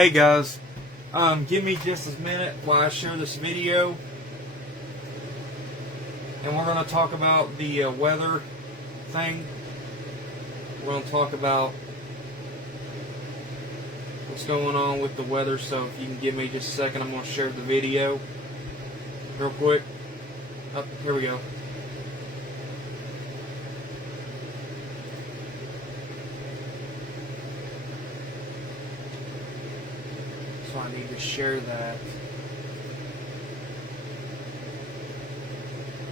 Hey guys, give me just a minute while I share this video, and we're going to talk about the weather thing. We're going to talk about what's going on with the weather, so if you can give me just a second, I'm going to share the video real quick. Oh, here we go. So I need to share that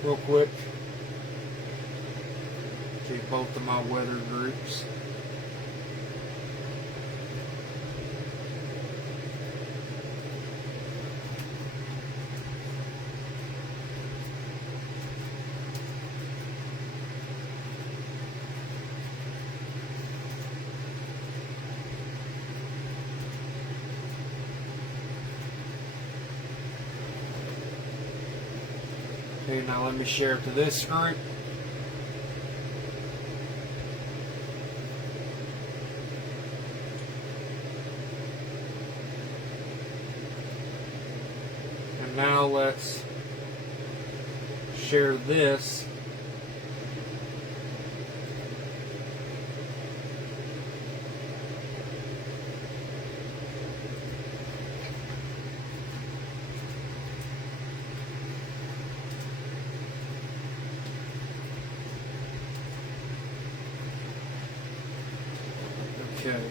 real quick to both of my weather groups. Okay, now let me share it to this group. And now let's share this. Okay.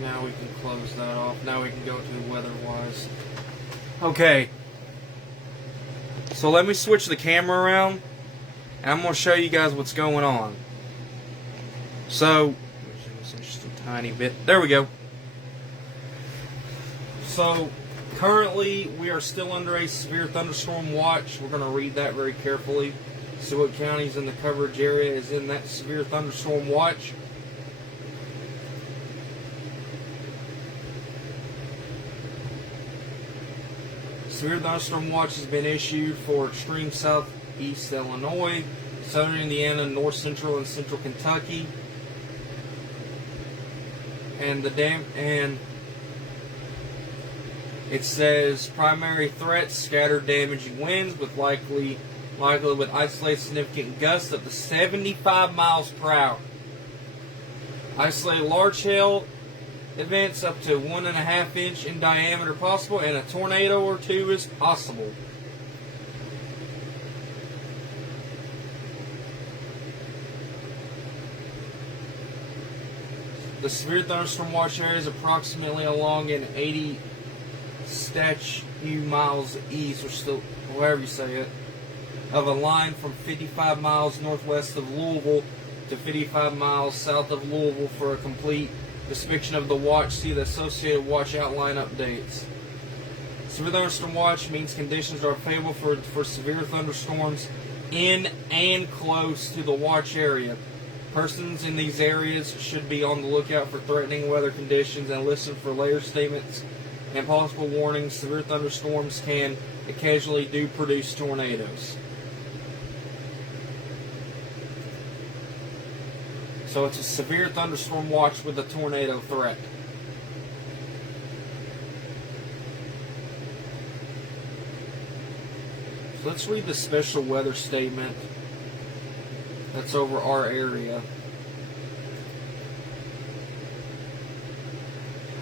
Now we can close that off. Now we can go to weather-wise. Okay. So let me switch the camera around, and I'm going to show you guys what's going on. So, just a tiny bit. There we go. So, currently we are still under a severe thunderstorm watch. We're going to read that very carefully. See what counties in the coverage area is in that severe thunderstorm watch. Severe thunderstorm watch has been issued for extreme southeast Illinois, southern Indiana, north central and central Kentucky. And it says primary threats: scattered damaging winds with likely with isolated significant gusts up to 75 miles per hour. Isolated large hail events up to 1.5 inch in diameter possible, and a tornado or two is possible. The severe thunderstorm watch area is approximately along an 80 statute miles east, or still, however you say it, of a line from 55 miles northwest of Louisville to 55 miles south of Louisville. For a complete description of the watch, see the associated watch outline updates. Severe thunderstorm watch means conditions are favorable for severe thunderstorms in and close to the watch area. Persons in these areas should be on the lookout for threatening weather conditions and listen for later statements and possible warnings. Severe thunderstorms can occasionally produce tornadoes. So it's a severe thunderstorm watch with a tornado threat. So let's read the special weather statement that's over our area.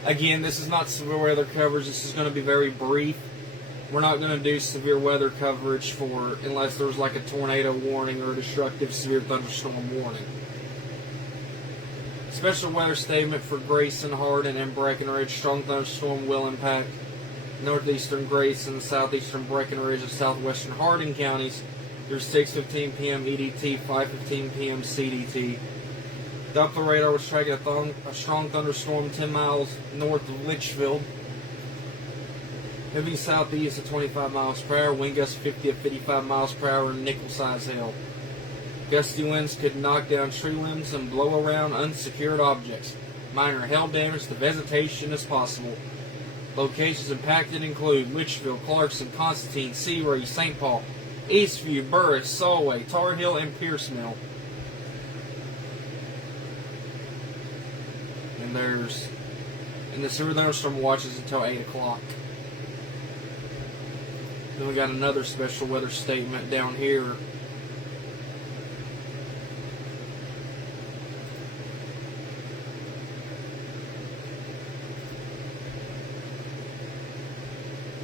Again, this is not severe weather coverage. This is going to be very brief. We're not going to do severe weather coverage unless there's like a tornado warning or a destructive severe thunderstorm warning. Special weather statement for Grayson, Hardin, and Breckenridge. Strong thunderstorm will impact northeastern Grayson, southeastern Breckenridge, and southwestern Hardin counties through 6:15 p.m. EDT, 5:15 p.m. CDT. Doppler radar was tracking a strong thunderstorm 10 miles north of Litchfield. Moving southeast at 25 miles per hour, wind gusts 50 to 55 miles per hour, and nickel-size hail. Gusty winds could knock down tree limbs and blow around unsecured objects. minor hail damage to vegetation as possible. Locations impacted include Litchfield, Clarkson, Constantine, Searay, St. Paul, Eastview, Burris, Solway, Tar Heel, and Pierce Mill. And the severe thunderstorm watches until 8 o'clock. Then we got another special weather statement down here.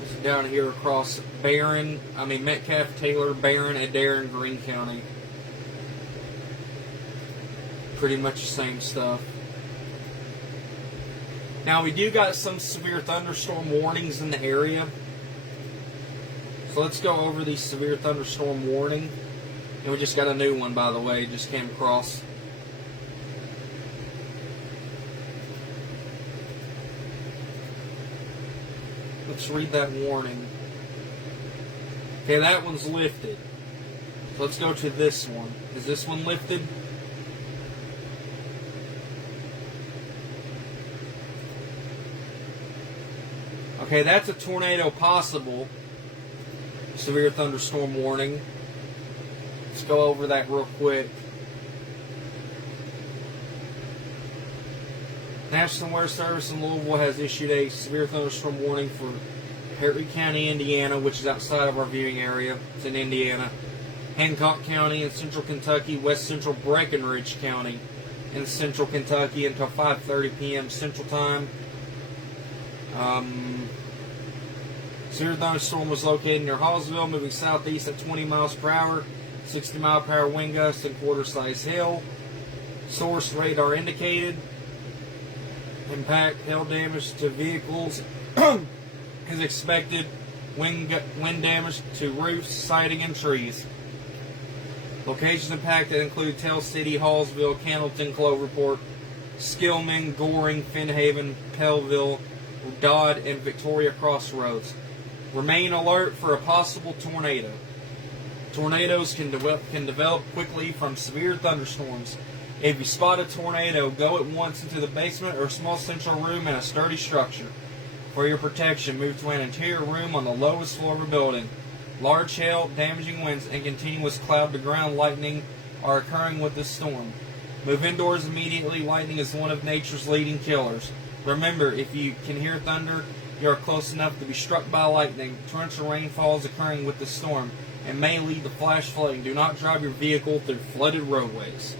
This is down here across Metcalfe, Taylor, Barron, Adair, Greene County. Pretty much the same stuff. Now we do got some severe thunderstorm warnings in the area. So let's go over the severe thunderstorm warning. And we just got a new one, by the way, just came across. Let's read that warning. Okay, that one's lifted. So let's go to this one. Is this one lifted? Okay, that's a tornado possible. Severe thunderstorm warning. Let's go over that real quick. National Weather Service in Louisville has issued a severe thunderstorm warning for Perry County, Indiana, which is outside of our viewing area. It's in Indiana. Hancock County in central Kentucky, west central Breckinridge County in central Kentucky until 5:30 p.m. Central Time. Severe thunderstorm was located near Hallsville, moving southeast at 20 miles per hour, 60 mile per hour wind gusts, and quarter-size hail. Source radar indicated. Impact hail damage to vehicles is expected. Wind damage to roofs, siding, and trees. Locations impacted include Tell City, Hallsville, Candleton, Cloverport, Skillman, Goring, Finhaven, Pellville, Dodd, and Victoria Crossroads. Remain alert for a possible tornado. Tornadoes can develop quickly from severe thunderstorms. If you spot a tornado, go at once into the basement or small central room in a sturdy structure. For your protection, move to an interior room on the lowest floor of a building. Large hail, damaging winds, and continuous cloud-to-ground lightning are occurring with this storm. Move indoors immediately. Lightning is one of nature's leading killers. Remember, if you can hear thunder, you are close enough to be struck by lightning. Torrential rainfall is occurring with the storm and may lead to flash flooding. Do not drive your vehicle through flooded roadways.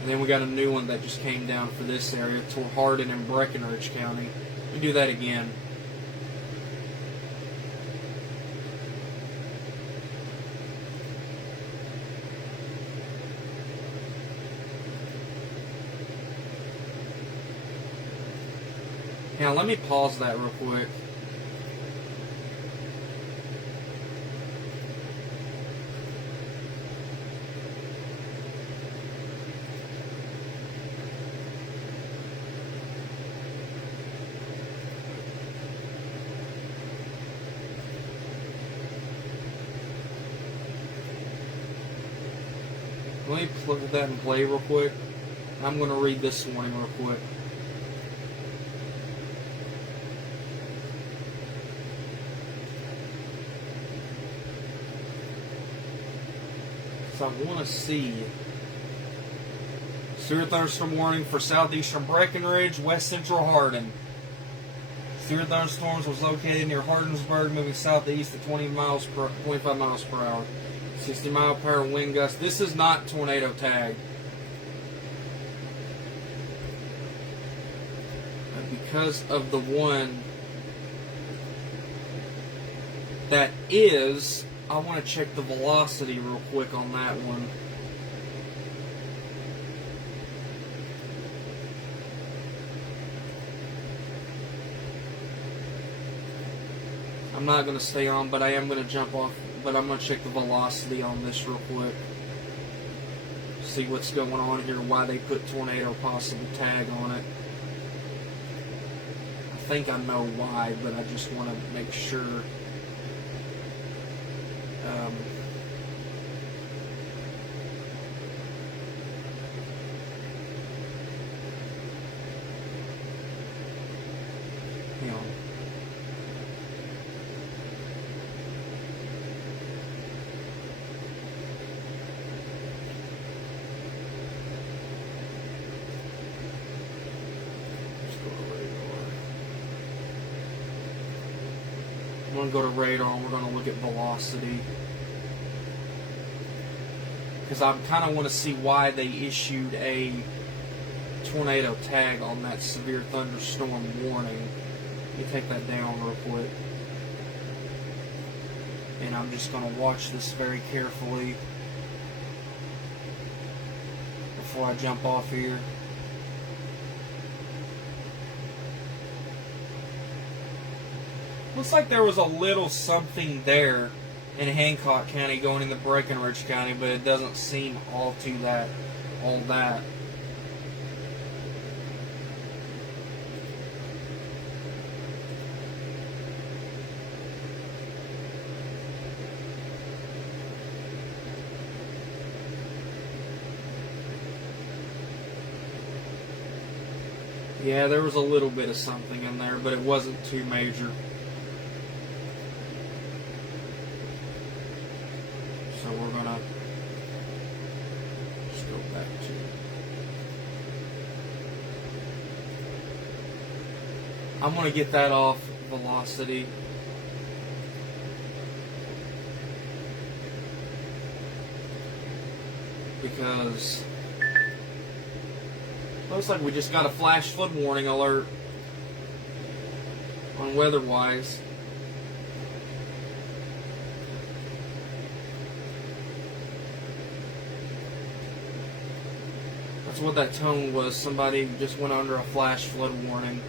And then we got a new one that just came down for this area, toward Hardin and Breckinridge County. We do that again. Now let me pause that real quick. Let me put that in play real quick. I'm going to read this warning real quick. So I want to see. Severe thunderstorm warning for southeastern Breckinridge, west central Hardin. Severe thunderstorms was located near Hardinsburg, moving southeast at 25 miles per hour. 60 mile per hour wind gusts. This is not tornado tag. Because of the one that is, I want to check the velocity real quick on that one. I'm not going to stay on, but I am going to jump off. But I'm going to check the velocity on this real quick. See what's going on here, why they put tornado possible tag on it. I think I know why, but I just want to make sure. Um, hang on. I'm going to go to radar and we're going to look at velocity. Because I kind of want to see why they issued a tornado tag on that severe thunderstorm warning. Let me take that down real quick. And I'm just going to watch this very carefully before I jump off here. Looks like there was a little something there in Hancock County going into Breckenridge County, but it doesn't seem all that. Yeah, there was a little bit of something in there, but it wasn't too major. So we're gonna just go back to I'm gonna get that off velocity. Because looks like we just got a flash flood warning alert on WeatherWise. That's what that tone was. Somebody just went under a flash flood warning.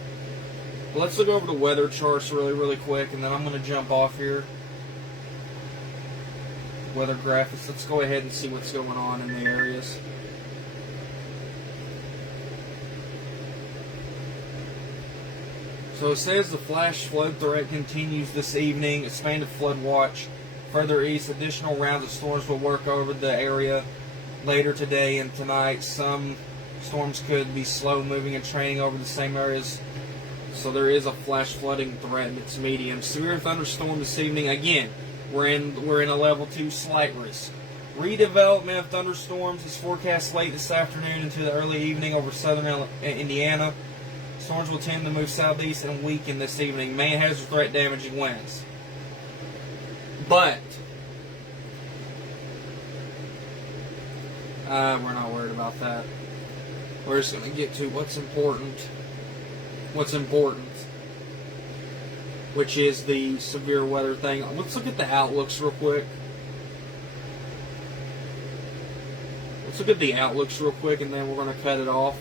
But let's look over the weather charts really quick, and then I'm going to jump off here. Weather graphics. Let's go ahead and see what's going on in the areas. So it says the flash flood threat continues this evening. Expanded flood watch further east. Additional rounds of storms will work over the area later today and tonight. Some storms could be slow moving and training over the same areas. So there is a flash flooding threat, and it's medium. Severe thunderstorm this evening. Again, we're in a level 2 slight risk. Redevelopment of thunderstorms is forecast late this afternoon into the early evening over southern Indiana. Storms will tend to move southeast and weaken this evening. Main hazard threat damaging winds. But we're not worried about that. We're just going to get to what's important. Which is the severe weather thing. Let's look at the outlooks real quick. And then we're going to cut it off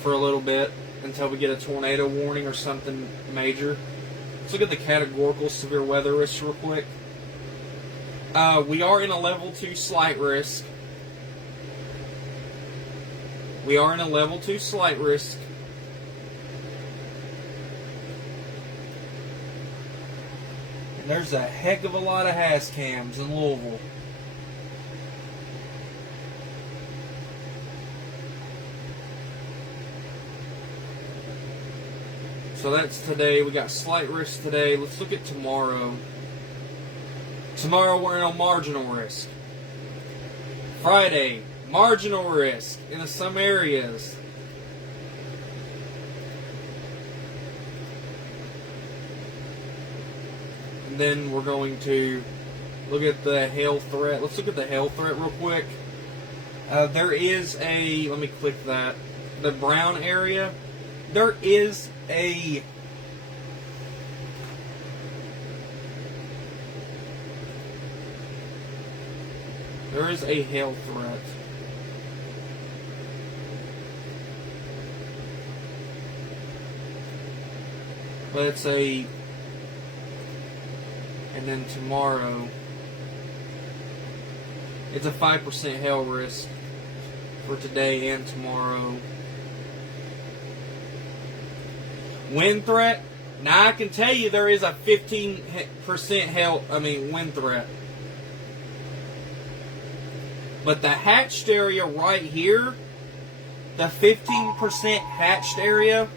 for a little bit until we get a tornado warning or something major. Let's look at the categorical severe weather risk real quick. We are in a level 2 slight risk. And there's a heck of a lot of HAZ cams in Louisville. So that's today. We got slight risk today. Let's look at tomorrow. Tomorrow we're in a marginal risk. Friday, marginal risk in some areas. And then we're going to look at the hail threat. Let's look at the hail threat real quick. There is a, let me click that, the brown area. There is a hail threat. But it's a, and then tomorrow it's a 5% hail risk for today and tomorrow. Wind threat, Now I can tell you there is a 15% wind threat. But the hatched area right here, the 15% hatched area,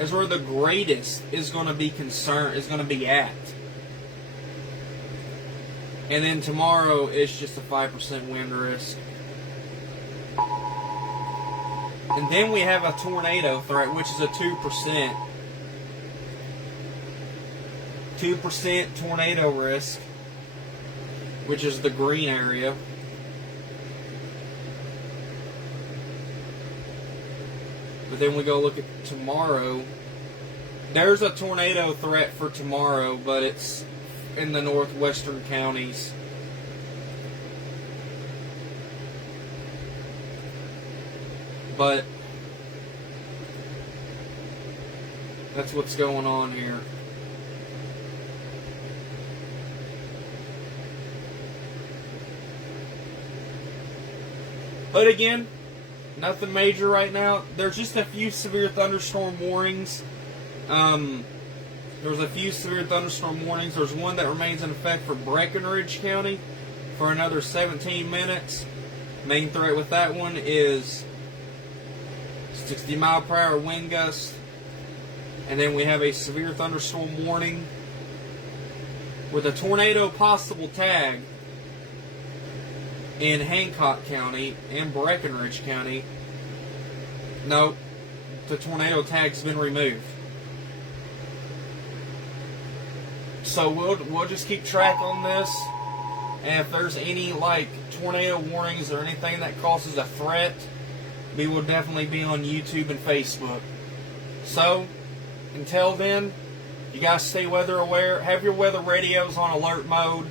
is where the greatest is going to be at. And then tomorrow it's just a 5% wind risk. And then we have a tornado threat, which is a 2%. 2% tornado risk, which is the green area. But then we go look at tomorrow. There's a tornado threat for tomorrow, but it's in the northwestern counties. But that's what's going on here. But again, nothing major right now. There's just a few severe thunderstorm warnings. There's a few severe thunderstorm warnings. There's one that remains in effect for Breckenridge County for another 17 minutes. Main threat with that one is 60-mile-per-hour wind gust. And then we have a severe thunderstorm warning with a tornado possible tag in Hancock County and Breckenridge County. No, the tornado tag's been removed. So we'll just keep track on this, and if there's any tornado warnings or anything that causes a threat, we will definitely be on YouTube and Facebook. So until then, you guys stay weather aware. Have your weather radios on alert mode.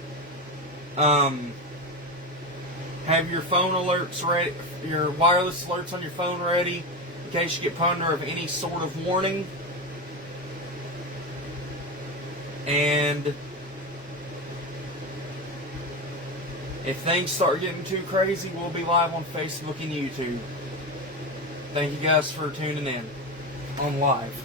Have your phone alerts ready, your wireless alerts on your phone ready in case you get put under of any sort of warning. And if things start getting too crazy, we'll be live on Facebook and YouTube. Thank you guys for tuning in on live.